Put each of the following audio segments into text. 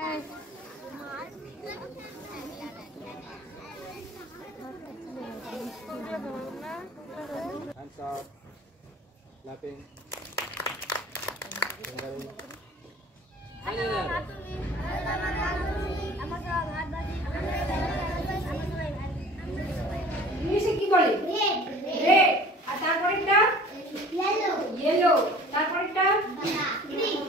Hands up. Clapping. ইংলিশে কি বলে? রেড। আর তারপরেরটা ইয়েলো। ইয়েলো। তারপরেরটা গ্রিন।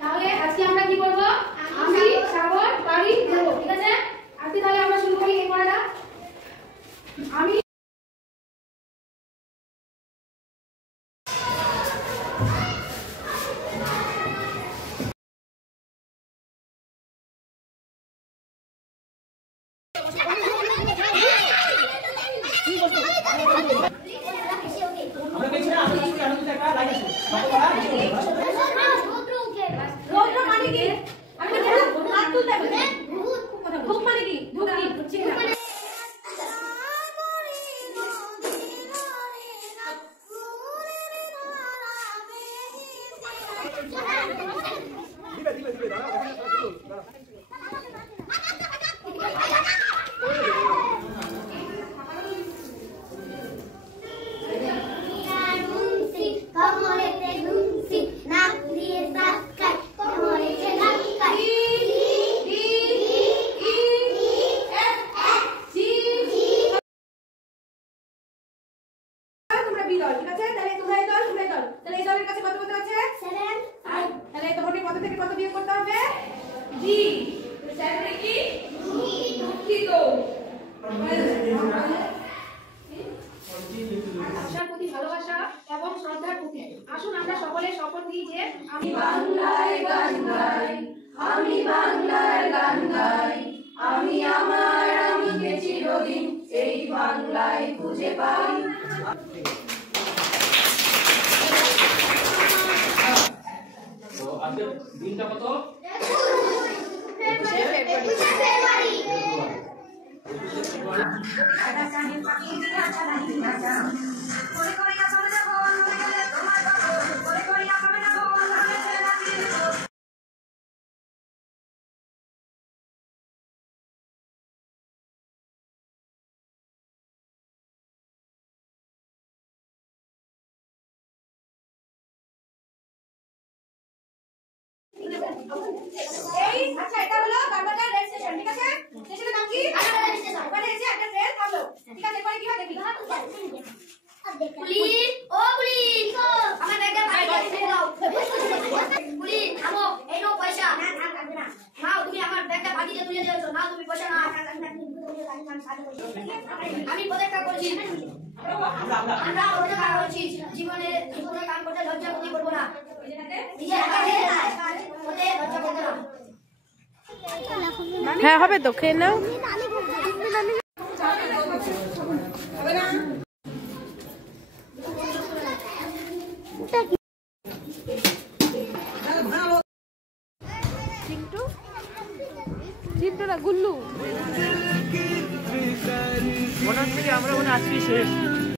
তাহলে আজকে আমরা কি করব? আমি শ্রাবণ বাড়ি দেব, ঠিক আছে? আজকে তাহলে আমরা শুরু করি এই পড়াটা। আমি আমরা পেছনে আনন্দ একটা লাইন আছে রৌদ্র মানে কি? আমি হাত তুলতে হবে। ভূত মানে কি? ভূত কি? বুঝছি না। আসুন আমরা সকলে শপথ নিই যে আমি বাংলায় গান গাই, আমি বাংলায় গান গাই, আমি আমার আমিকে চিরদিন এই বাংলায় খুঁজে পাই। তো আজকে দিনটা কত? আচ্ছা এটা হলো বাগবাজার রেল স্টেশন, ঠিক আছে? স্টেশনের নাম কি? বাগবাজার স্টেশন। ওখানে এসে একটা ট্রেন থামলো, ঠিক আছে? এরপরে কি হয় দেখি। পুলিশ, ও পুলিশ, আমার ব্যাগটা ভাই দিয়ে দাও। পুলিশ থামো, এই নাও পয়সা। না থাকবে না। নাও তুমি আমার ব্যাগটা বাকি দিয়ে তুলে দিয়েছো, নাও তুমি পয়সা নাও। আমি প্রত্যেকটা করছি, আমরা প্রত্যেকটা করছি, জীবনে কাম করতে লজ্জা বোধ করবো না। হ্যাঁ হবে তো, খেয়ে নাও। চিন্টু চিন্টু না গুল্লু, মনে হচ্ছে আমরা মনে আজকে শেষ।